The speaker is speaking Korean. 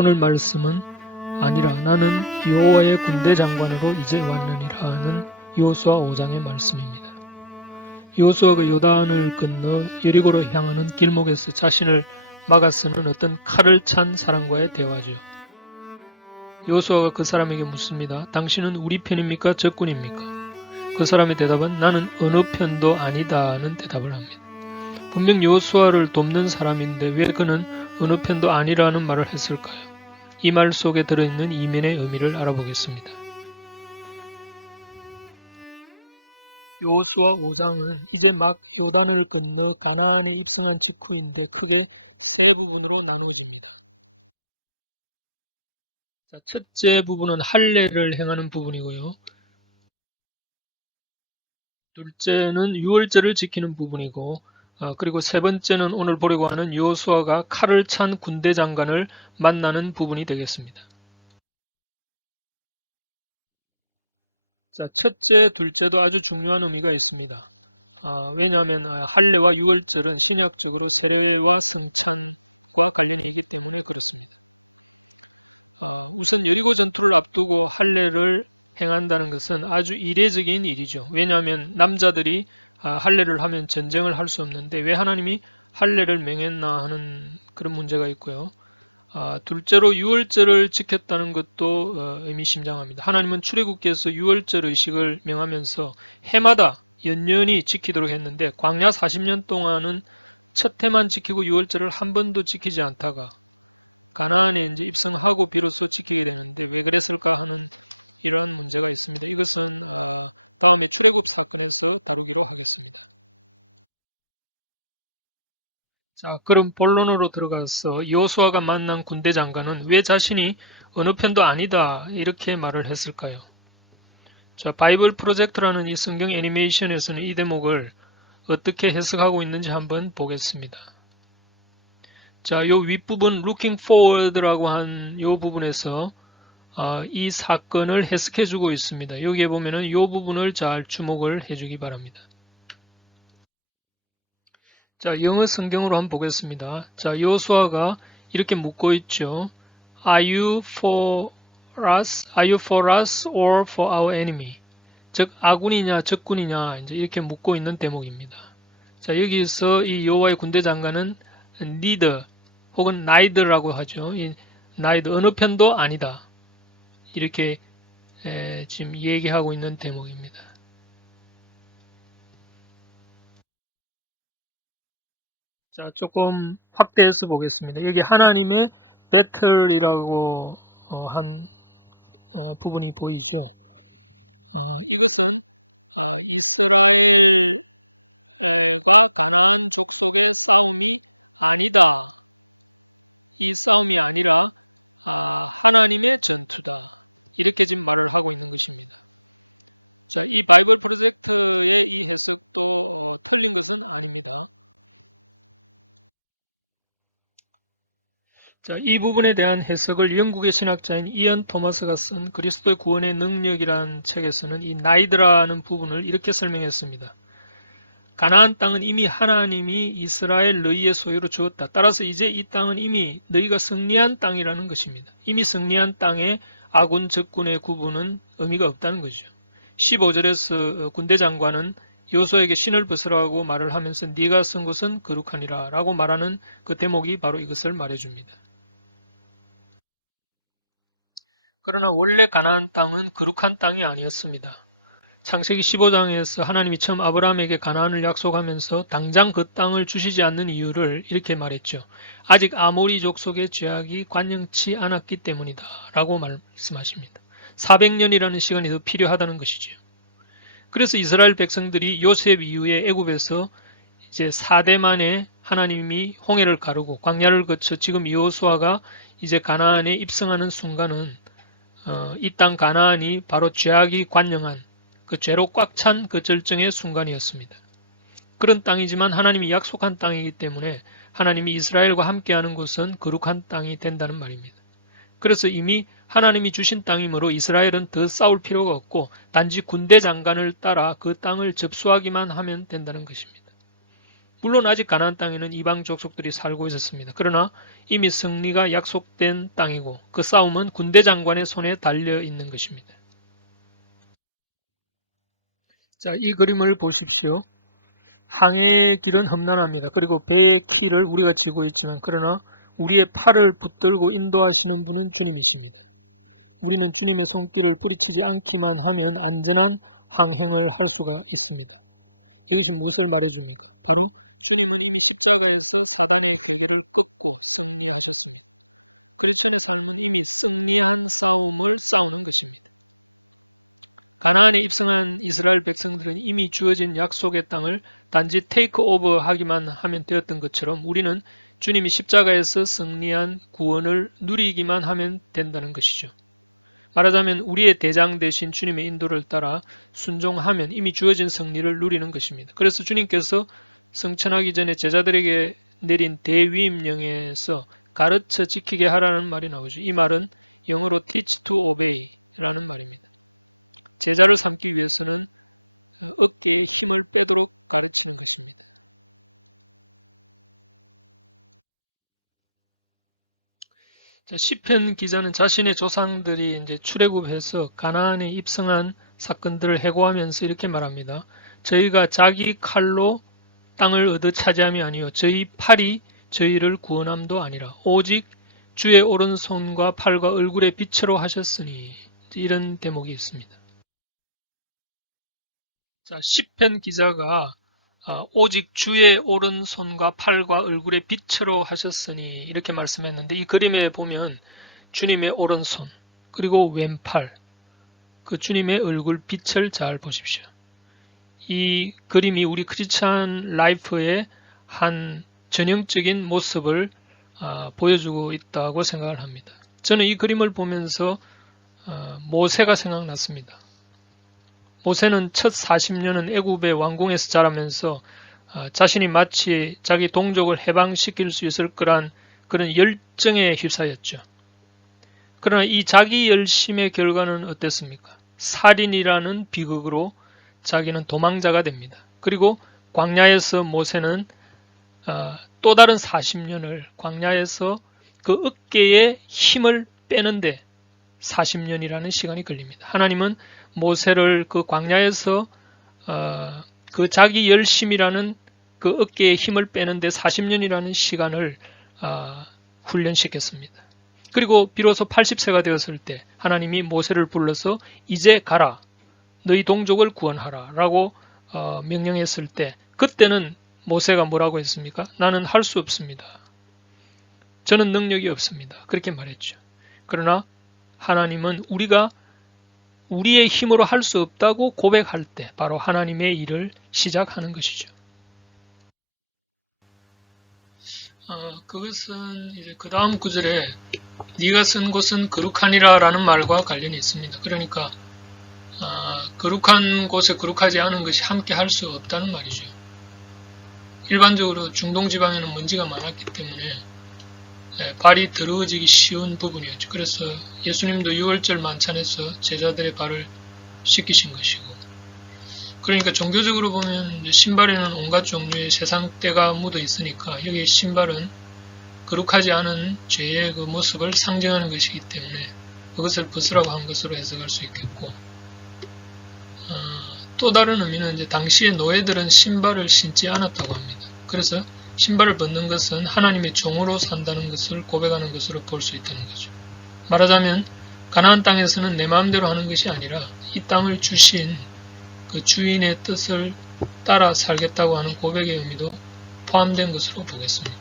오늘 말씀은 아니라 나는 여호와의 군대 장관으로 이제 왔느니라 하는 여호수아 5장의 말씀입니다. 여호수아가 요단을 건너 여리고로 향하는 길목에서 자신을 막아서는 어떤 칼을 찬 사람과의 대화죠. 여호수아가 그 사람에게 묻습니다. 당신은 우리 편입니까? 적군입니까? 그 사람의 대답은 나는 어느 편도 아니다는 대답을 합니다. 분명 여호수아를 돕는 사람인데 왜 그는 어느 편도 아니라는 말을 했을까요? 이 말 속에 들어있는 이면의 의미를 알아보겠습니다. 여호수아 5장은 이제 막 요단을 건너 가나안에 입성한 직후인데 크게 세 부분으로 나누어집니다. 첫째 부분은 할례를 행하는 부분이고요. 둘째는 유월절을 지키는 부분이고 그리고 세 번째는 오늘 보려고 하는 여호수아가 칼을 찬 군대 장관을 만나는 부분이 되겠습니다. 자, 첫째, 둘째도 아주 중요한 의미가 있습니다. 왜냐하면 할례와 유월절은 신약적으로 세례와 성찬과 관련이 있기 때문에 그렇습니다. 우선 여리고 전투를 앞두고 할례를 행한다는 것은 아주 이례적인 일이죠. 왜냐하면 남자들이 할례를 하면 전쟁을 할 수 없는데 왜 하나님이 할례를 명했나 하는 그런 문제가 있고요. 둘째로 유월절을 지켰다는 것도 의미심장합니다. 하나님은 출애굽기에서 유월절 의식을 명하면서 해마다 연년이 지키도록 했는데 광야 40년 동안은 첫 해만 지키고 유월절을 한 번도 지키지 않다가 가나안에 입성하고 비로소 지키게 되는데 왜 그랬을까 하는 이런 문제가 있습니다. 이것은 다음에 출애굽 사건에서 다루기로 하겠습니다. 자, 그럼 본론으로 들어가서 여호수아가 만난 군대 장관은 왜 자신이 어느 편도 아니다 이렇게 말을 했을까요? 자, 바이블 프로젝트라는 이 성경 애니메이션에서는 이 대목을 어떻게 해석하고 있는지 한번 보겠습니다. 자, 요 윗부분 looking forward라고 한 요 부분에서 이 사건을 해석해 주고 있습니다. 여기에 보면은 요 부분을 잘 주목을 해주기 바랍니다. 자, 영어 성경으로 한번 보겠습니다. 자, 여호수아가 이렇게 묻고 있죠. Are you for us? Are you for us or for our enemy? 즉 아군이냐 적군이냐 이제 이렇게 묻고 있는 대목입니다. 자, 여기서 이 여호와의 군대 장관은 neither 혹은 neither라고 하죠. 이 neither 어느 편도 아니다. 이렇게 지금 얘기하고 있는 대목입니다. 자, 조금 확대해서 보겠습니다. 여기 하나님의 배틀이라고 한 부분이 보이죠. 자, 이 부분에 대한 해석을 영국의 신학자인 이언 토마스가 쓴 그리스도의 구원의 능력이라는 책에서는 이 나이드라는 부분을 이렇게 설명했습니다. 가나안 땅은 이미 하나님이 이스라엘 너희의 소유로 주었다. 따라서 이제 이 땅은 이미 너희가 승리한 땅이라는 것입니다. 이미 승리한 땅에 아군 적군의 구분은 의미가 없다는 거죠. 15절에서 군대 장관은 요소에게 신을 벗으라고 말을 하면서 네가 쓴 것은 거룩하니라 라고 말하는 그 대목이 바로 이것을 말해줍니다. 그러나 원래 가나안 땅은 거룩한 땅이 아니었습니다. 창세기 15장에서 하나님이 처음 아브라함에게 가나안을 약속하면서 당장 그 땅을 주시지 않는 이유를 이렇게 말했죠. 아직 아모리족 속의 죄악이 관영치 않았기 때문이다 라고 말씀하십니다. 400년이라는 시간이 더 필요하다는 것이죠. 그래서 이스라엘 백성들이 요셉 이후에 애굽에서 이제 4대 만에 하나님이 홍해를 가르고 광야를 거쳐 지금 여호수아가 이제 가나안에 입성하는 순간은 이 땅 가나안이 바로 죄악이 관영한 그 죄로 꽉 찬 그 절정의 순간이었습니다. 그런 땅이지만 하나님이 약속한 땅이기 때문에 하나님이 이스라엘과 함께하는 곳은 거룩한 땅이 된다는 말입니다. 그래서 이미 하나님이 주신 땅이므로 이스라엘은 더 싸울 필요가 없고 단지 군대 장관을 따라 그 땅을 접수하기만 하면 된다는 것입니다. 물론 아직 가나안 땅에는 이방 족속들이 살고 있었습니다. 그러나 이미 승리가 약속된 땅이고 그 싸움은 군대 장관의 손에 달려 있는 것입니다. 자, 이 그림을 보십시오. 항해의 길은 험난합니다. 그리고 배의 키를 우리가 쥐고 있지만 그러나 우리의 팔을 붙들고 인도하시는 분은 주님이십니다. 우리는 주님의 손길을 뿌리치지 않기만 하면 안전한 항행을 할 수가 있습니다. 이것이 무엇을 말해줍니까? 바로 주님은 이미 십자가에서 사단의 관계를 끊고 승리하셨습니다. 그리스도에서는 이미 승리한 싸움을 싸우는 것입니다. 가나안에 입성한 이스라엘 백성은 이미 주어진 약속의 땅을 단지 테이크오버 하기만 하면 되었던 것처럼 우리는 주님이 십자가에서 승리한 구원을 누리기만 하면 된다는 것이죠. 말하자면 우리의 대장 되신 주님의 인도를 따라 순종하면 이미 주어진 승리를 누리는 것입니다. 그래서 주님께서 승천하기 전에 제자들에게 내린 대위 명령에서 가르쳐 지키게 하라는 말이 나옵니다. 이 말은 영어로 teach to obey라는 말입니다. 제자를 삼기 위해서는 어깨에 힘을 빼도록 가르치는 것입니다. 시편 기자는 자신의 조상들이 이제 출애굽해서 가나안에 입성한 사건들을 해고하면서 이렇게 말합니다. 저희가 자기 칼로 땅을 얻어 차지함이 아니요 저희 팔이 저희를 구원함도 아니라 오직 주의 오른손과 팔과 얼굴의 빛으로 하셨으니 이런 대목이 있습니다. 자, 시편 기자가 오직 주의 오른손과 팔과 얼굴의 빛으로 하셨으니 이렇게 말씀했는데 이 그림에 보면 주님의 오른손 그리고 왼팔 그 주님의 얼굴 빛을 잘 보십시오. 이 그림이 우리 크리스찬 라이프의 한 전형적인 모습을 보여주고 있다고 생각을 합니다. 저는 이 그림을 보면서 모세가 생각났습니다. 모세는 첫 40년은 애굽의 왕궁에서 자라면서 자신이 마치 자기 동족을 해방시킬 수 있을 거란 그런 열정에 휩싸였죠. 그러나 이 자기 열심의 결과는 어땠습니까? 살인이라는 비극으로 자기는 도망자가 됩니다. 그리고 광야에서 모세는 또 다른 40년을 광야에서 그 어깨에 힘을 빼는데 40년이라는 시간이 걸립니다. 하나님은 모세를 그 광야에서 그 자기 열심이라는 그 어깨에 힘을 빼는데 40년이라는 시간을 훈련시켰습니다. 그리고 비로소 80세가 되었을 때 하나님이 모세를 불러서 이제 가라. 너희 동족을 구원하라 라고 명령했을 때 그때는 모세가 뭐라고 했습니까? 나는 할 수 없습니다. 저는 능력이 없습니다. 그렇게 말했죠. 그러나 하나님은 우리가 우리의 힘으로 할 수 없다고 고백할 때 바로 하나님의 일을 시작하는 것이죠. 그것은 이제 그 다음 구절에 네가 쓴 곳은 거룩하니라 라는 말과 관련이 있습니다. 그러니까 거룩한 곳에 거룩하지 않은 것이 함께 할 수 없다는 말이죠. 일반적으로 중동 지방에는 먼지가 많았기 때문에 발이 더러워지기 쉬운 부분이었죠. 그래서 예수님도 6월절 만찬에서 제자들의 발을 씻기신 것이고 그러니까 종교적으로 보면 신발에는 온갖 종류의 세상 때가 묻어 있으니까 여기 신발은 거룩하지 않은 죄의 그 모습을 상징하는 것이기 때문에 그것을 벗으라고 한 것으로 해석할 수 있겠고 또 다른 의미는 이제 당시의 노예들은 신발을 신지 않았다고 합니다. 그래서 신발을 벗는 것은 하나님의 종으로 산다는 것을 고백하는 것으로 볼 수 있다는 거죠. 말하자면 가나안 땅에서는 내 마음대로 하는 것이 아니라 이 땅을 주신 그 주인의 뜻을 따라 살겠다고 하는 고백의 의미도 포함된 것으로 보겠습니다.